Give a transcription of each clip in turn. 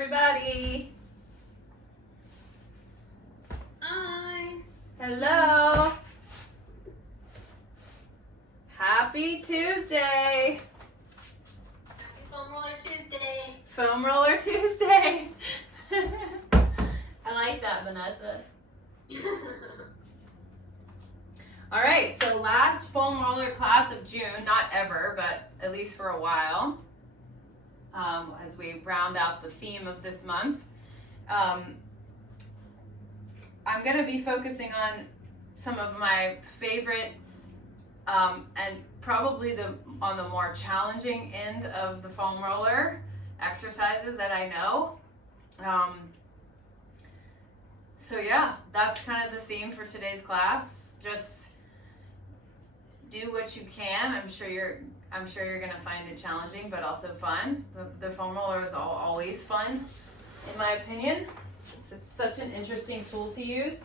everybody. Hi. Hello. Happy Tuesday. Happy Foam Roller Tuesday. Foam Roller Tuesday. I like that, Vanessa. All right, so last foam roller class of June, not ever, but at least for a while, as we round out the theme of this month. I'm going to be focusing on some of my favorite and probably on the more challenging end of the foam roller exercises that I know. So yeah, that's kind of the theme for today's class. Just do what you can. I'm sure you're gonna find it challenging, but also fun. The foam roller is always fun, in my opinion. It's such an interesting tool to use.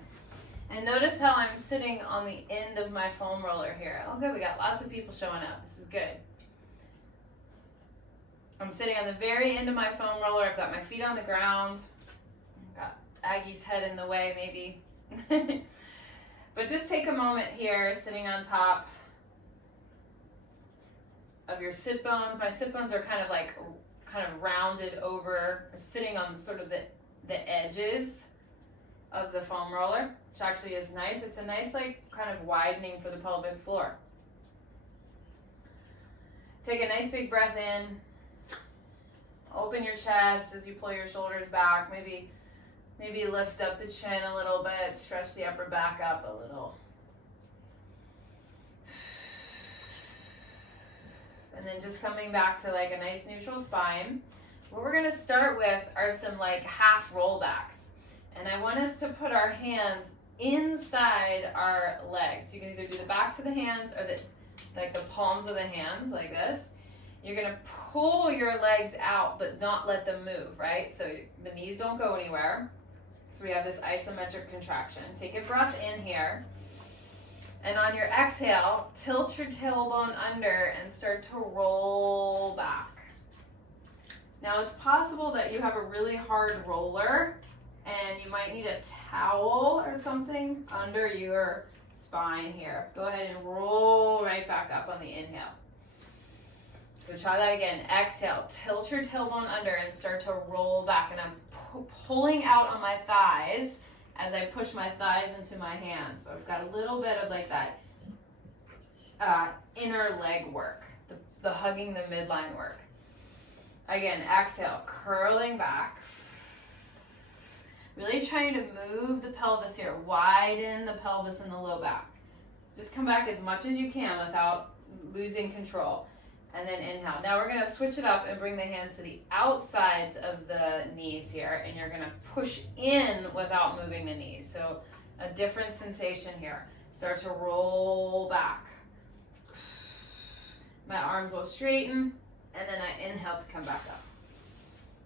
And notice how I'm sitting on the end of my foam roller here. Oh good, we got lots of people showing up. This is good. I'm sitting on the very end of my foam roller. I've got my feet on the ground. I've got Aggie's head in the way maybe. But just take a moment here, sitting on top of your sit bones. My sit bones are kind of rounded over, sitting on sort of the edges of the foam roller, which actually is nice. It's a nice kind of widening for the pelvic floor. Take a nice big breath in. Open your chest as you pull your shoulders back. Maybe lift up the chin a little bit. Stretch the upper back up a little. And then just coming back to a nice neutral spine. What we're going to start with are some half rollbacks. And I want us to put our hands inside our legs. You can either do the backs of the hands or the palms of the hands like this. You're going to pull your legs out but not let them move, right? So the knees don't go anywhere. So we have this isometric contraction. Take a breath in here. And on your exhale, tilt your tailbone under and start to roll back. Now it's possible that you have a really hard roller and you might need a towel or something under your spine here. Go ahead and roll right back up on the inhale. So try that again. Exhale, tilt your tailbone under and start to roll back. And I'm pulling out on my thighs as I push my thighs into my hands. So I've got a little bit of that inner leg work, the hugging the midline work. Again, exhale, curling back. Really trying to move the pelvis here, widen the pelvis and the low back. Just come back as much as you can without losing control. And then inhale. Now we're going to switch it up and bring the hands to the outsides of the knees here. And you're going to push in without moving the knees. So a different sensation here. Start to roll back. My arms will straighten. And then I inhale to come back up.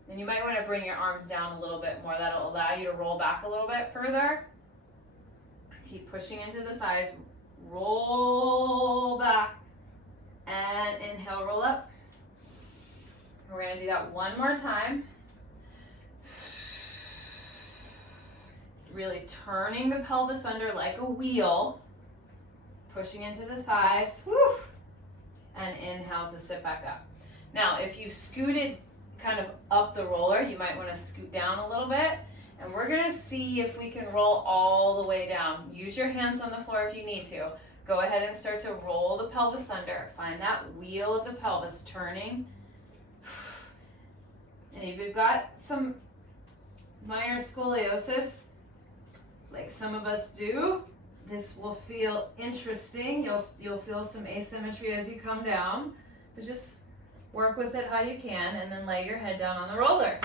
And you might want to bring your arms down a little bit more. That'll allow you to roll back a little bit further. Keep pushing into the sides. Roll back. And inhale, roll up. We're going to do that one more time. Really turning the pelvis under like a wheel. Pushing into the thighs. Whew. And inhale to sit back up. Now, if you've scooted kind of up the roller, you might want to scoot down a little bit. And we're going to see if we can roll all the way down. Use your hands on the floor if you need to. Go ahead and start to roll the pelvis under. Find that wheel of the pelvis turning. And if you've got some minor scoliosis, like some of us do, this will feel interesting. You'll feel some asymmetry as you come down. But just work with it how you can and then lay your head down on the roller.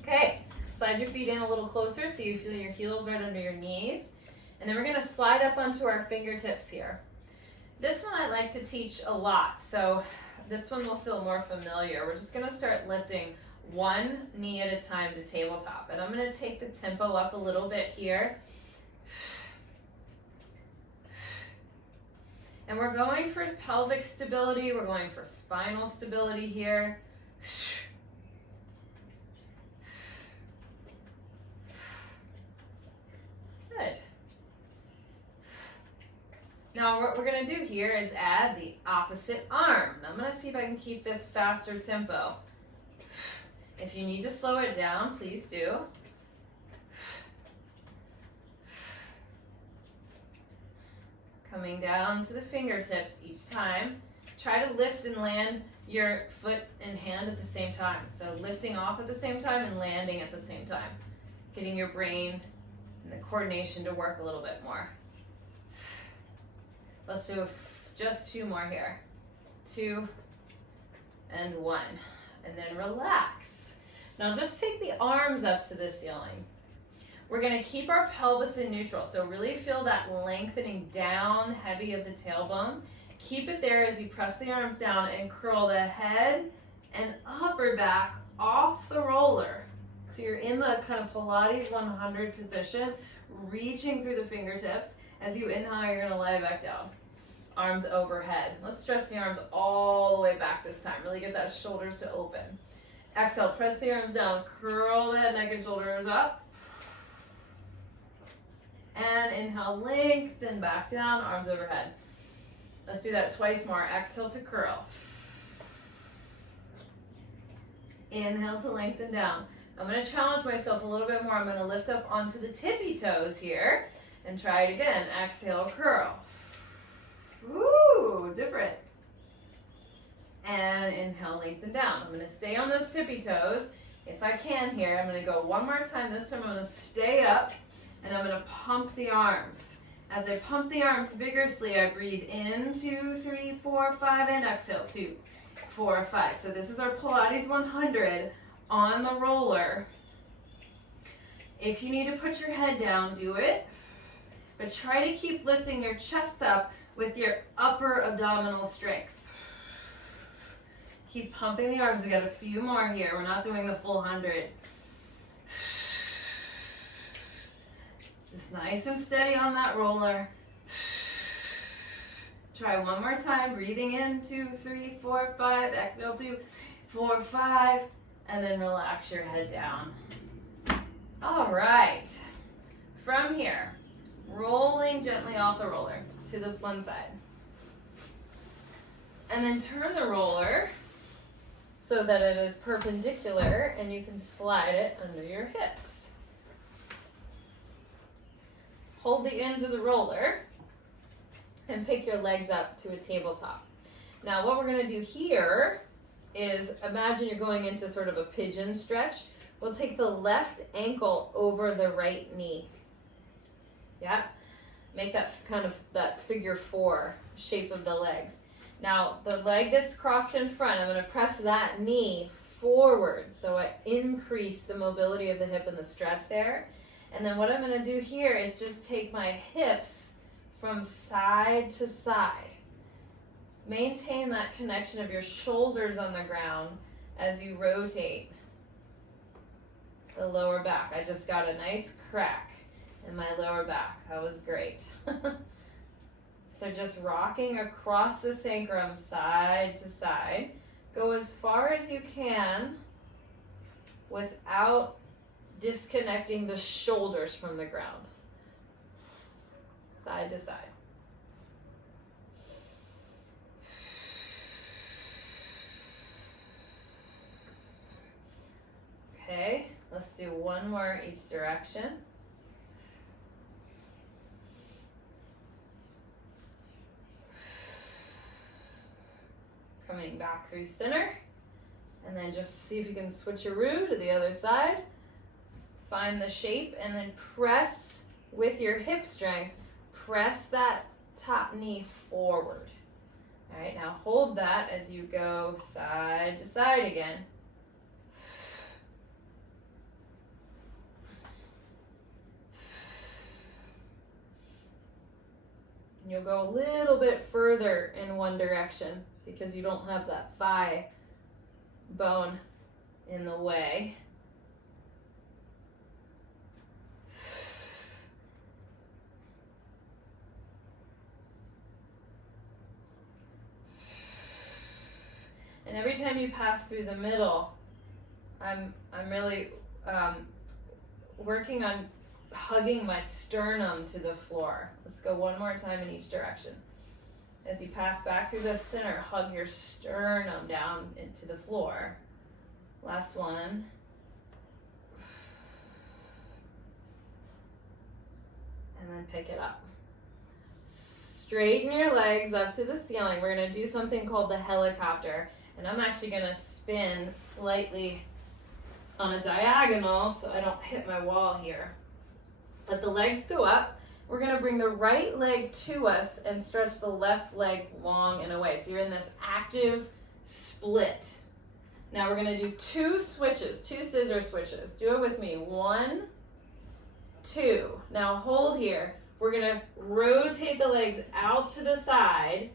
Okay, slide your feet in a little closer so you feel your heels right under your knees. And then we're going to slide up onto our fingertips here. This one I like to teach a lot, so this one will feel more familiar. We're just going to start lifting one knee at a time to tabletop. And I'm going to take the tempo up a little bit here. And we're going for pelvic stability. We're going for spinal stability here. Now what we're gonna do here is add the opposite arm. Now I'm gonna see if I can keep this faster tempo. If you need to slow it down, please do. Coming down to the fingertips each time. Try to lift and land your foot and hand at the same time. So lifting off at the same time and landing at the same time. Getting your brain and the coordination to work a little bit more. Let's do just 2 more here. 2 and 1. And then relax. Now just take the arms up to the ceiling. We're gonna keep our pelvis in neutral. So really feel that lengthening down heavy of the tailbone. Keep it there as you press the arms down and curl the head and upper back off the roller. So you're in the kind of Pilates 100 position, reaching through the fingertips. As you inhale, you're gonna lie back down. Arms overhead. Let's stretch the arms all the way back this time. Really get that shoulders to open. Exhale, press the arms down, curl the head, neck, and shoulders up. And inhale, lengthen back down, arms overhead. Let's do that twice more. Exhale to curl. Inhale to lengthen down. I'm going to challenge myself a little bit more. I'm going to lift up onto the tippy toes here and try it again. Exhale, curl. Ooh, different. And inhale, lengthen down. I'm going to stay on those tippy toes. If I can here, I'm going to go one more time. This time I'm going to stay up and I'm going to pump the arms. As I pump the arms vigorously, I breathe in, 2, 3, 4, 5, and exhale, 2, 4, 5. So this is our Pilates 100 on the roller. If you need to put your head down, do it. But try to keep lifting your chest up with your upper abdominal strength. Keep pumping the arms. We got a few more here. We're not doing the full 100. Just nice and steady on that roller. Try one more time. Breathing in, 2, 3, 4, 5. Exhale, 2, 4, 5. And then relax your head down. All right. From here, rolling gently off the roller to this one side. And then turn the roller so that it is perpendicular and you can slide it under your hips. Hold the ends of the roller and pick your legs up to a tabletop. Now what we're going to do here is imagine you're going into sort of a pigeon stretch. We'll take the left ankle over the right knee. Yeah? Make that kind of that figure 4 shape of the legs. Now the leg that's crossed in front, I'm going to press that knee forward so I increase the mobility of the hip and the stretch there. And then what I'm going to do here is just take my hips from side to side. Maintain that connection of your shoulders on the ground as you rotate the lower back. I just got a nice crack in my lower back. That was great. So just rocking across the sacrum side to side. Go as far as you can without disconnecting the shoulders from the ground. Side to side. Okay, let's do one more each direction. Coming back through center. And then just see if you can switcheroo to the other side. Find the shape and then press with your hip strength. Press that top knee forward. All right, now hold that as you go side to side again. And you'll go a little bit further in one direction because you don't have that thigh bone in the way. And every time you pass through the middle, I'm really working on hugging my sternum to the floor. Let's go one more time in each direction. As you pass back through the center, hug your sternum down into the floor. Last one. And then pick it up. Straighten your legs up to the ceiling. We're gonna do something called the helicopter. And I'm actually gonna spin slightly on a diagonal so I don't hit my wall here. Let the legs go up. We're gonna bring the right leg to us and stretch the left leg long and away. So you're in this active split. Now we're gonna do 2 switches, 2 scissor switches. Do it with me. 1, 2. Now hold here. We're gonna rotate the legs out to the side,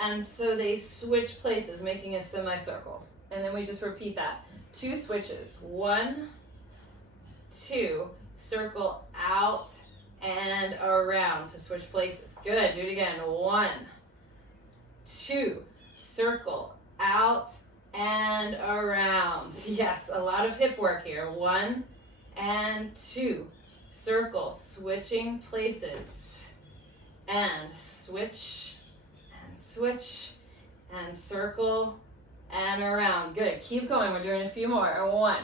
and so they switch places, making a semicircle. And then we just repeat that. 2 switches. 1, 2. Circle out and around to switch places. Good. Do it again. 1, 2. Circle out and around. Yes, a lot of hip work here. 1 and 2. Circle, switching places. And switch and switch and circle and around. Good. Keep going. We're doing a few more. 1,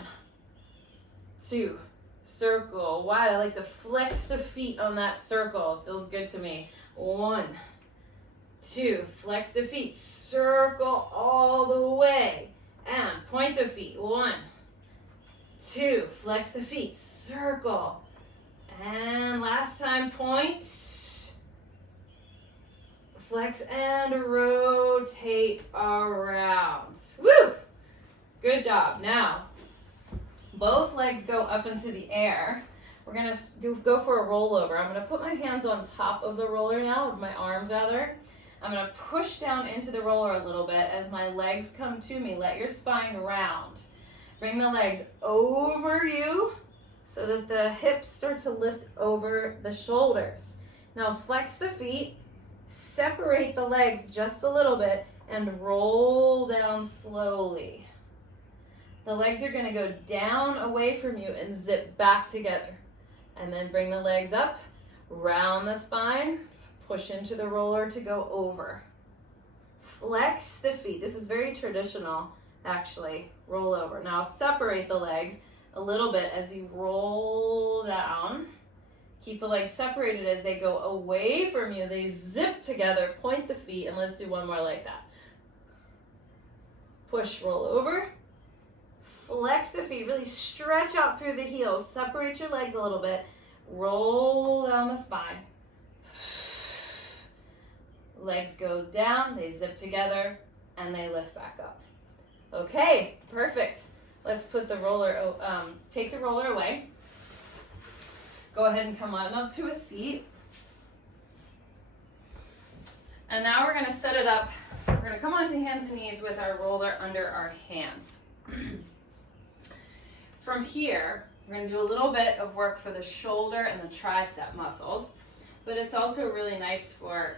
2. Circle wide. I like to flex the feet on that circle. It feels good to me. 1, 2. Flex the feet. Circle all the way. And point the feet. 1, 2. Flex the feet. Circle. And last time, point. Flex and rotate around. Woo! Good job. Now, both legs go up into the air. We're going to go for a rollover. I'm going to put my hands on top of the roller now, with my arms rather. I'm going to push down into the roller a little bit as my legs come to me. Let your spine round. Bring the legs over you so that the hips start to lift over the shoulders. Now flex the feet, separate the legs just a little bit, and roll down slowly. The legs are going to go down away from you and zip back together. And then bring the legs up, round the spine, push into the roller to go over. Flex the feet. This is very traditional, actually. Roll over. Now separate the legs a little bit as you roll down. Keep the legs separated as they go away from you. They zip together. Point the feet, and let's do one more like that. Push, roll over. Flex the feet. Really stretch out through the heels. Separate your legs a little bit. Roll down the spine. Legs go down. They zip together, and they lift back up. Okay, perfect. Let's put the roller, take the roller away. Go ahead and come on up to a seat. And now we're gonna set it up. We're gonna come onto hands and knees with our roller under our hands. From here, we're gonna do a little bit of work for the shoulder and the tricep muscles, but it's also really nice for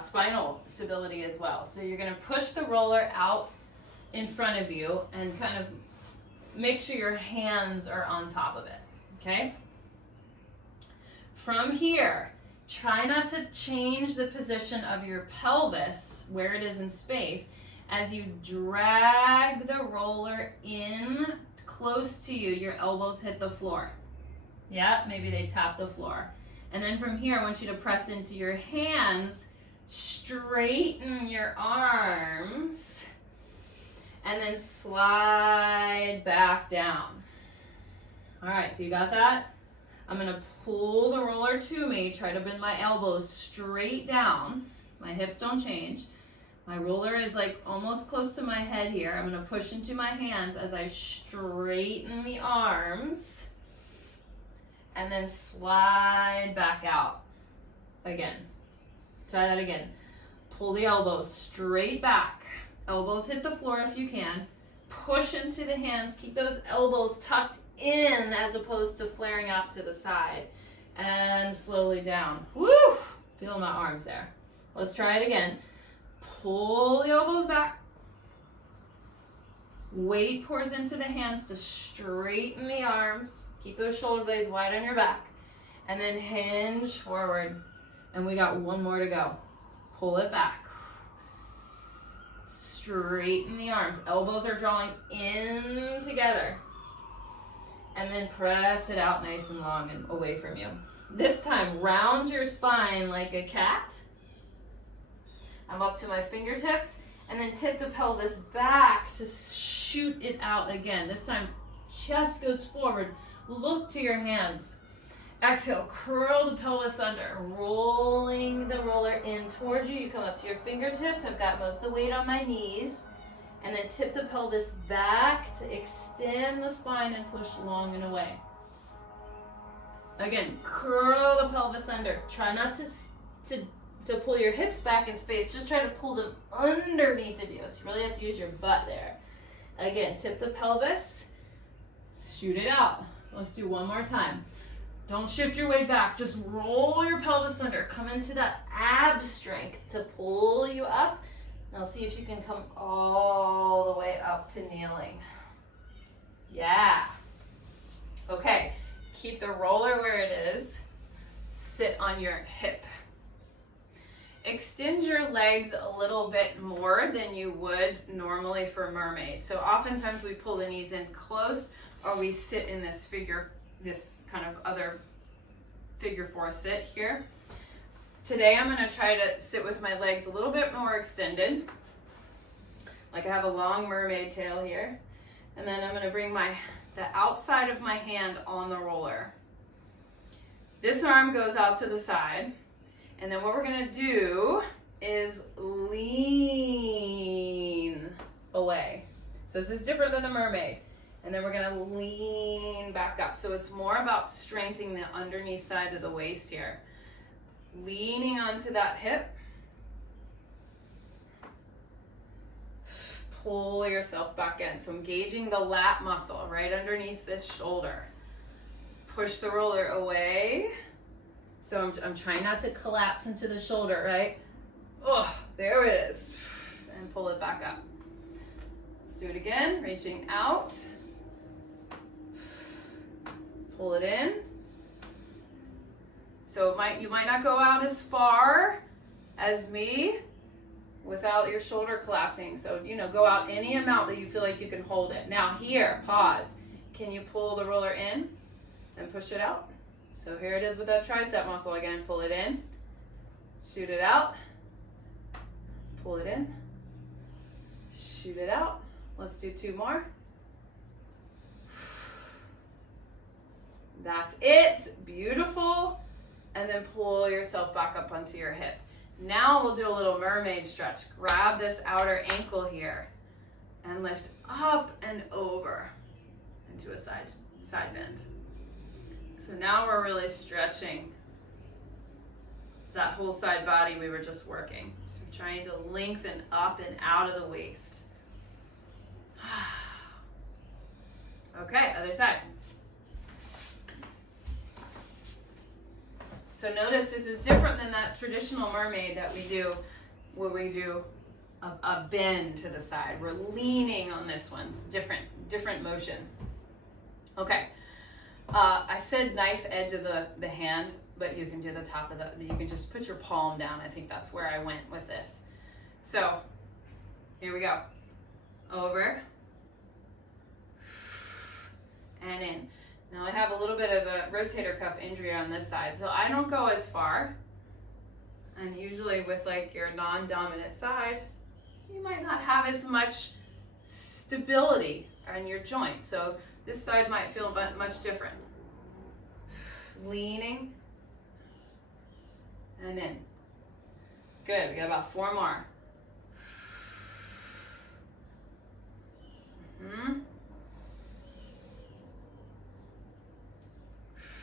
spinal stability as well. So you're gonna push the roller out in front of you and kind of make sure your hands are on top of it, okay? From here, try not to change the position of your pelvis, where it is in space, as you drag the roller in close to you. Your elbows hit the floor. Yeah, maybe they tap the floor. And then from here, I want you to press into your hands, straighten your arms, and then slide back down. All right, so you got that? I'm gonna pull the roller to me, try to bend my elbows straight down. My hips don't change. My roller is like almost close to my head here. I'm gonna push into my hands as I straighten the arms and then slide back out. Again, try that again. Pull the elbows straight back. Elbows hit the floor if you can. Push into the hands. Keep those elbows tucked in as opposed to flaring off to the side. And slowly down. Woo! Feel my arms there. Let's try it again. Pull the elbows back. Weight pours into the hands to straighten the arms. Keep those shoulder blades wide on your back. And then hinge forward And we got one more to go. Pull it back. Straighten the arms. Elbows are drawing in together. And then press it out nice and long and away from you. This time, round your spine like a cat. I'm up to my fingertips. And then tip the pelvis back to shoot it out again. This time, chest goes forward. Look to your hands. Exhale, curl the pelvis under. Rolling the roller in towards you. You come up to your fingertips. I've got most of the weight on my knees. And then tip the pelvis back to extend the spine and push long and away. Again, curl the pelvis under. Try not to pull your hips back in space. Just try to pull them underneath of you. So you really have to use your butt there. Again, tip the pelvis. Shoot it out. Let's do one more time. Don't shift your weight back. Just roll your pelvis under. Come into that ab strength to pull you up. Now see if you can come all the way up to kneeling. Yeah. Okay. Keep the roller where it is. Sit on your hip. Extend your legs a little bit more than you would normally for mermaid. So oftentimes we pull the knees in close, or we sit in this kind of other figure four sit here. Today I'm going to try to sit with my legs a little bit more extended, like I have a long mermaid tail here. And then I'm going to bring the outside of my hand on the roller. This arm goes out to the side. And then what we're going to do is lean away. So this is different than the mermaid. And then we're going to lean back up. So it's more about strengthening the underneath side of the waist here. Leaning onto that hip. Pull yourself back in. So engaging the lat muscle right underneath this shoulder. Push the roller away. So I'm trying not to collapse into the shoulder, right? Oh, there it is. And pull it back up. Let's do it again. Reaching out. Pull it in. So you might not go out as far as me without your shoulder collapsing. So, go out any amount that you feel like you can hold it. Now here, pause. Can you pull the roller in and push it out? So here it is with that tricep muscle again. Pull it in, shoot it out, pull it in, shoot it out. Let's do two more. That's it. Beautiful. And then pull yourself back up onto your hip. Now we'll do a little mermaid stretch. Grab this outer ankle here and lift up and over into a side bend. So now we're really stretching that whole side body we were just working. So we're trying to lengthen up and out of the waist. Okay, other side. So notice this is different than that traditional mermaid that we do, where we do a bend to the side. We're leaning on this one. It's different motion. Okay. I said knife edge of the hand, but you can do the top of you can just put your palm down. I think that's where I went with this. So here we go. Over and in. Now I have a little bit of a rotator cuff injury on this side, so I don't go as far. And usually with like your non-dominant side, you might not have as much stability in your joint. So this side might feel much different. Leaning and in. Good, we got about 4 more.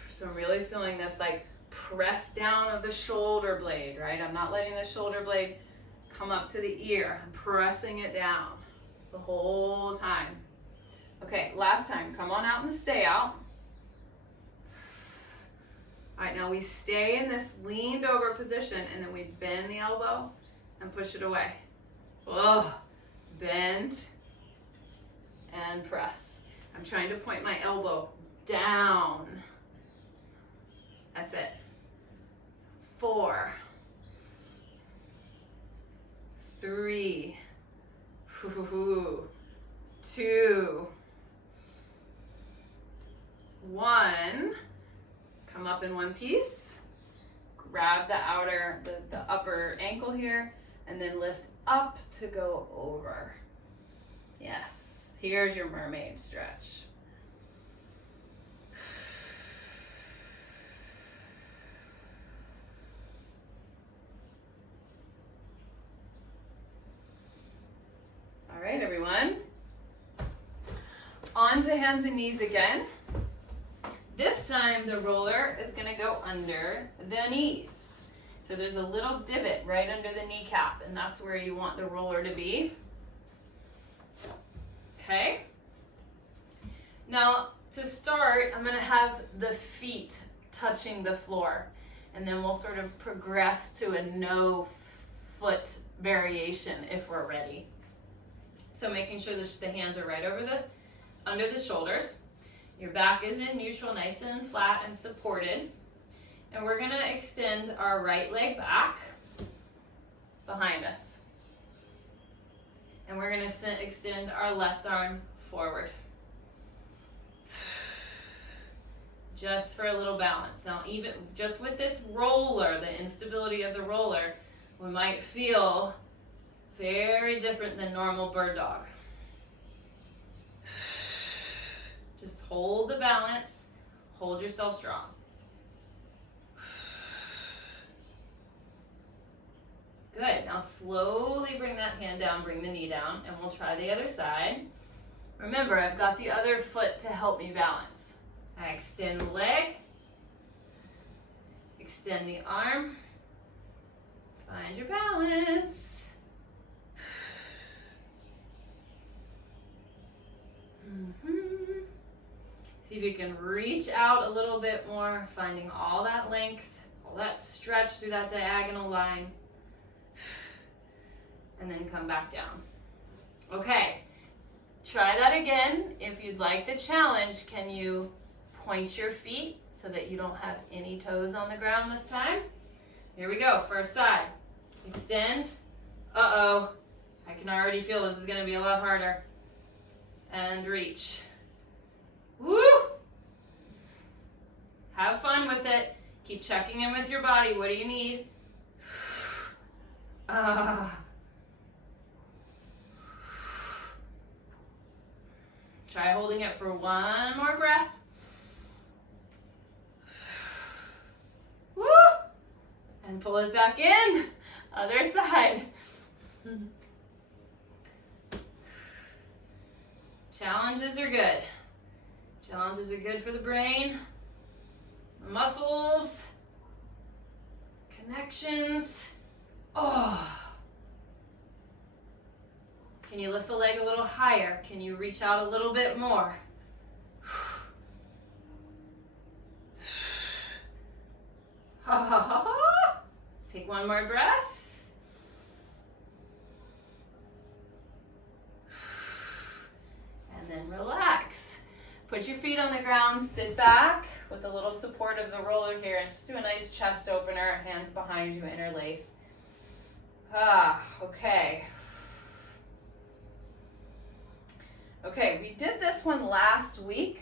So I'm really feeling this like press down of the shoulder blade, right? I'm not letting the shoulder blade come up to the ear. I'm pressing it down the whole time. Okay, last time. Come on out and stay out. All right, now we stay in this leaned over position, and then we bend the elbow and push it away. Oh, bend and press. I'm trying to point my elbow down. That's it. 4, 3, 2, 1. Come up in one piece. Grab the upper ankle here, and then lift up to go over. Yes, here's your mermaid stretch. All right, everyone. On to hands and knees again. This time the roller is going to go under the knees. So there's a little divot right under the kneecap, and that's where you want the roller to be. Okay. Now to start, I'm going to have the feet touching the floor, and then we'll sort of progress to a no foot variation if we're ready. So making sure that the hands are right under the shoulders. Your back is in neutral, nice and flat and supported. And we're going to extend our right leg back behind us. And we're going to extend our left arm forward. Just for a little balance. Now, even just with this roller, the instability of the roller, we might feel very different than normal bird dog. Just hold the balance, hold yourself strong. Good, now slowly bring that hand down, bring the knee down, and we'll try the other side. Remember, I've got the other foot to help me balance. I extend the leg, extend the arm, find your balance. See if you can reach out a little bit more, finding all that length, all that stretch through that diagonal line. And then come back down. Okay, try that again. If you'd like the challenge, can you point your feet so that you don't have any toes on the ground this time? Here we go, first side. Extend. Uh-oh, I can already feel this is gonna be a lot harder. And reach. Woo! Have fun with it. Keep checking in with your body. What do you need? Try holding it for one more breath. Woo! And pull it back in. Other side. Challenges are good. Challenges are good for the brain, the muscles, connections. Oh. Can you lift the leg a little higher? Can you reach out a little bit more? Take one more breath. And then relax. Put your feet on the ground, sit back with a little support of the roller here, and just do a nice chest opener, hands behind you, interlace. Okay. Okay, we did this one last week.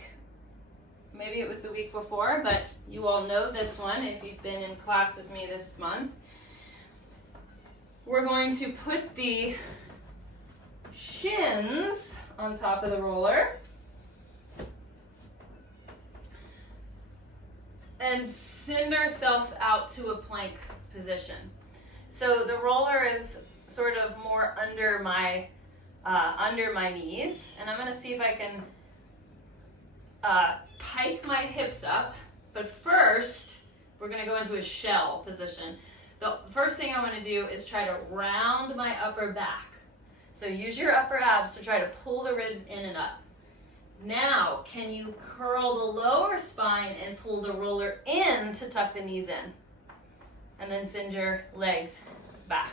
Maybe it was the week before, but you all know this one if you've been in class with me this month. We're going to put the shins on top of the roller and send ourselves out to a plank position. So the roller is sort of more under my knees, and I'm going to see if I can pike my hips up, but first we're going to go into a shell position. The first thing I want to do is try to round my upper back. So use your upper abs to try to pull the ribs in and up. Now, can you curl the lower spine and pull the roller in to tuck the knees in? And then send your legs back.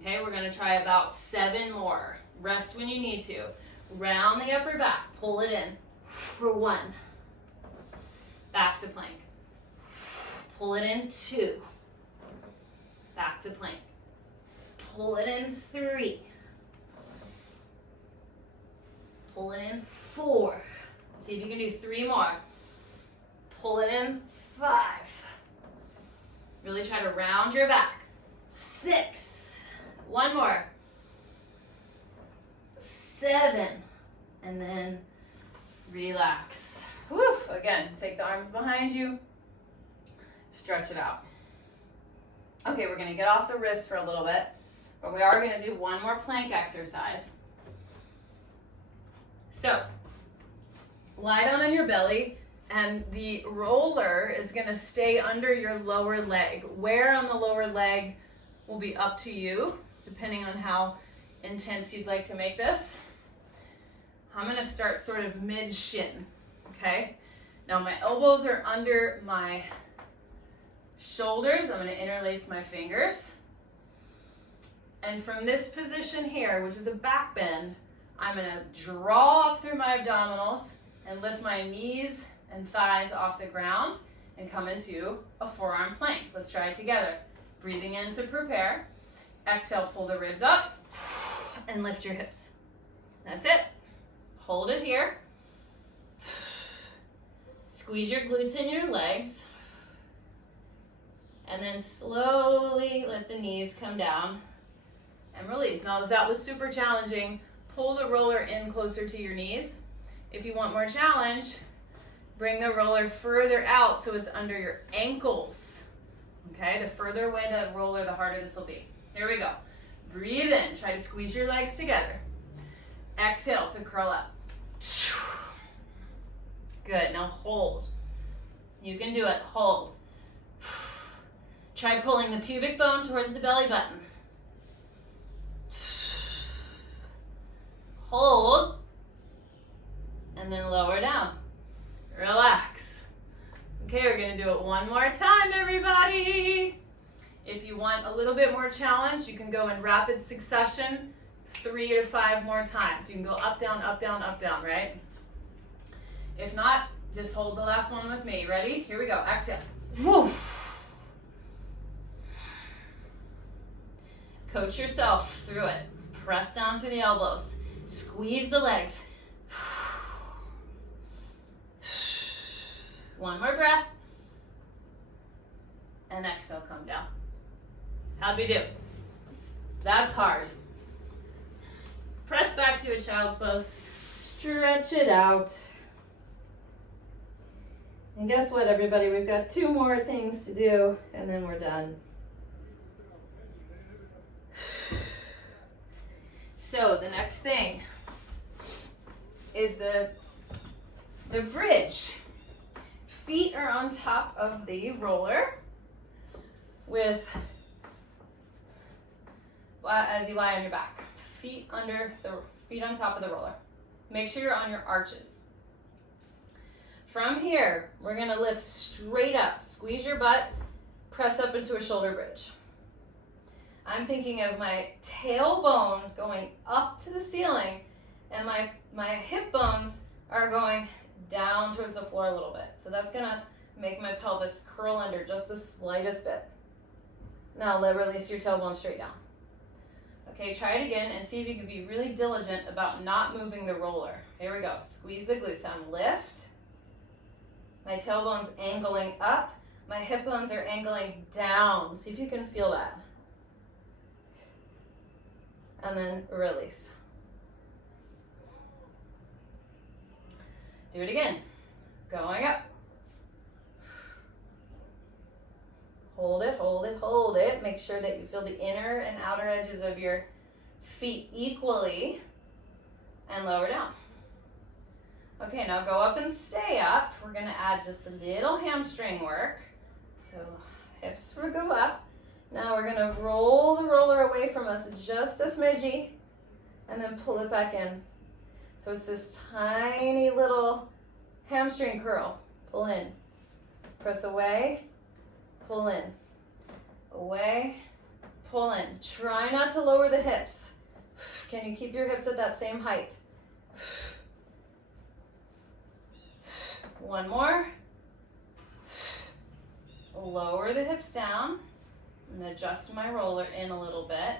Okay, we're going to try about 7 more. Rest when you need to. Round the upper back, pull it in for 1. Back to plank. Pull it in 2. Back to plank. Pull it in 3. Pull it in 4. Let's see if you can do 3 more. Pull it in 5. Really try to round your back. 6. 1 more. 7. And then relax. Woo. Again, take the arms behind you. Stretch it out. Okay, we're gonna get off the wrist for a little bit, but we are gonna do 1 more plank exercise. So, lie down on your belly, and the roller is gonna stay under your lower leg. Where on the lower leg will be up to you, depending on how intense you'd like to make this. I'm gonna start sort of mid-shin, okay? Now my elbows are under my shoulders. I'm gonna interlace my fingers. And from this position here, which is a back bend, I'm gonna draw up through my abdominals and lift my knees and thighs off the ground and come into a forearm plank. Let's try it together. Breathing in to prepare. Exhale, pull the ribs up and lift your hips. That's it. Hold it here. Squeeze your glutes in your legs. And then slowly let the knees come down and release. Now, if that was super challenging, pull the roller in closer to your knees. If you want more challenge, bring the roller further out so it's under your ankles. Okay, the further away the roller, the harder this will be. Here we go. Breathe in. Try to squeeze your legs together. Exhale to curl up. Good. Now hold. You can do it. Hold. Try pulling the pubic bone towards the belly button. Hold. And then lower down. Relax. Okay, we're going to do it 1 more time, everybody. If you want a little bit more challenge, you can go in rapid succession 3 to 5 more times. You can go up, down, up, down, up, down, right? If not, just hold the last one with me. Ready? Here we go. Exhale. Woof. Coach yourself through it. Press down through the elbows. Squeeze the legs. 1 more breath. And exhale, come down. How'd we do? That's hard. Press back to a child's pose. Stretch it out. And guess what, everybody? We've got 2 more things to do, and then we're done. So the next thing is the bridge. Feet are on top of the roller with, as you lie on your back. Feet on top of the roller. Make sure you're on your arches. From here, we're gonna lift straight up. Squeeze your butt, press up into a shoulder bridge. I'm thinking of my tailbone going up to the ceiling, and my hip bones are going down towards the floor a little bit. So that's gonna make my pelvis curl under just the slightest bit. Now release your tailbone straight down. Okay, try it again and see if you can be really diligent about not moving the roller. Here we go. Squeeze the glutes down. Lift. My tailbone's angling up. My hip bones are angling down. See if you can feel that. And then release. Do it again. Going up. Hold it, hold it, hold it. Make sure that you feel the inner and outer edges of your feet equally, and lower down. Okay, now go up and stay up. We're gonna add just a little hamstring work. So hips will go up. Now we're gonna roll the roller away from us just a smidgy, and then pull it back in. So it's this tiny little hamstring curl. Pull in, press away, pull in, away, pull in. Try not to lower the hips. Can you keep your hips at that same height? 1 more. Lower the hips down and adjust my roller in a little bit.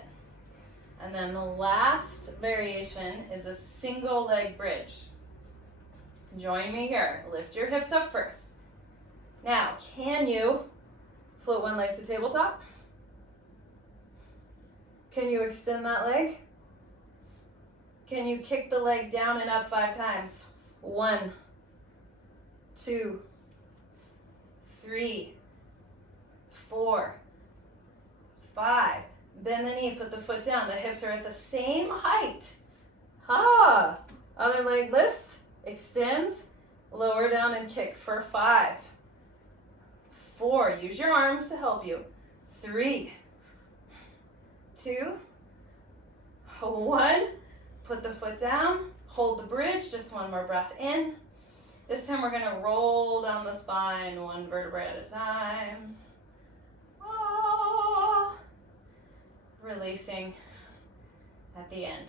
And then the last variation is a single leg bridge. Join me here. Lift your hips up first. Now, can you float one leg to tabletop? Can you extend that leg? Can you kick the leg down and up 5 times? 1, 2, 3, 4, 5. Bend the knee, put the foot down. The hips are at the same height. Ha! Other leg lifts, extends, lower down and kick for 5. 4, use your arms to help you. 3, 2, 1. Put the foot down, hold the bridge, just one more breath in. This time we're gonna roll down the spine, 1 vertebrae at a time. Ah. Releasing at the end.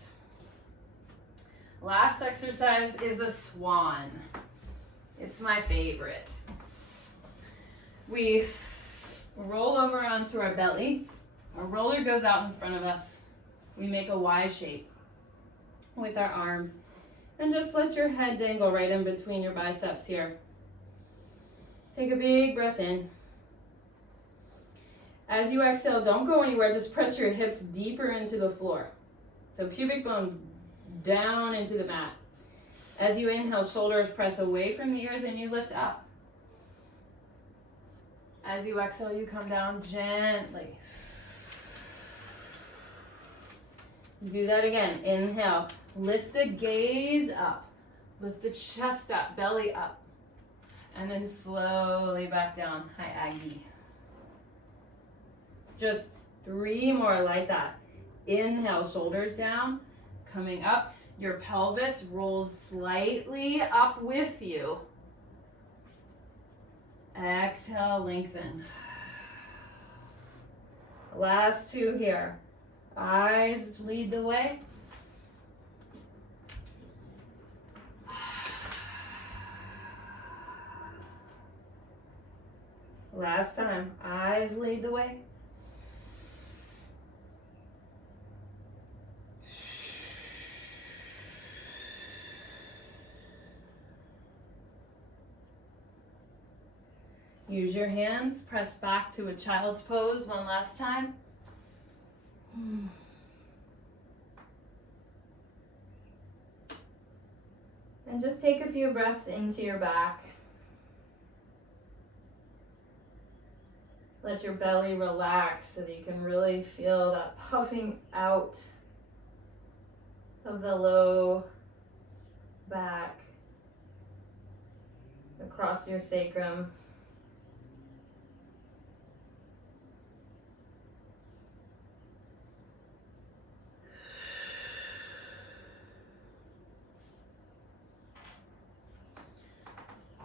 Last exercise is a swan. It's my favorite. We roll over onto our belly. Our roller goes out in front of us. We make a Y shape with our arms. And just let your head dangle right in between your biceps here. Take a big breath in. As you exhale, don't go anywhere. Just press your hips deeper into the floor. So pubic bone down into the mat. As you inhale, shoulders press away from the ears and you lift up. As you exhale, you come down gently. Do that again. Inhale. Lift the gaze up. Lift the chest up, belly up. And then slowly back down. Hi, Aggie. Just 3 more like that. Inhale, shoulders down, coming up. Your pelvis rolls slightly up with you. Exhale, lengthen. Last 2 here. Eyes lead the way. Last time. Eyes lead the way. Use your hands, press back to a child's pose one last time. And just take a few breaths into your back. Let your belly relax so that you can really feel that puffing out of the low back across your sacrum.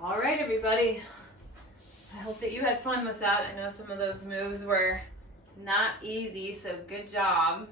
All right, everybody. I hope that you had fun with that. I know some of those moves were not easy, so good job.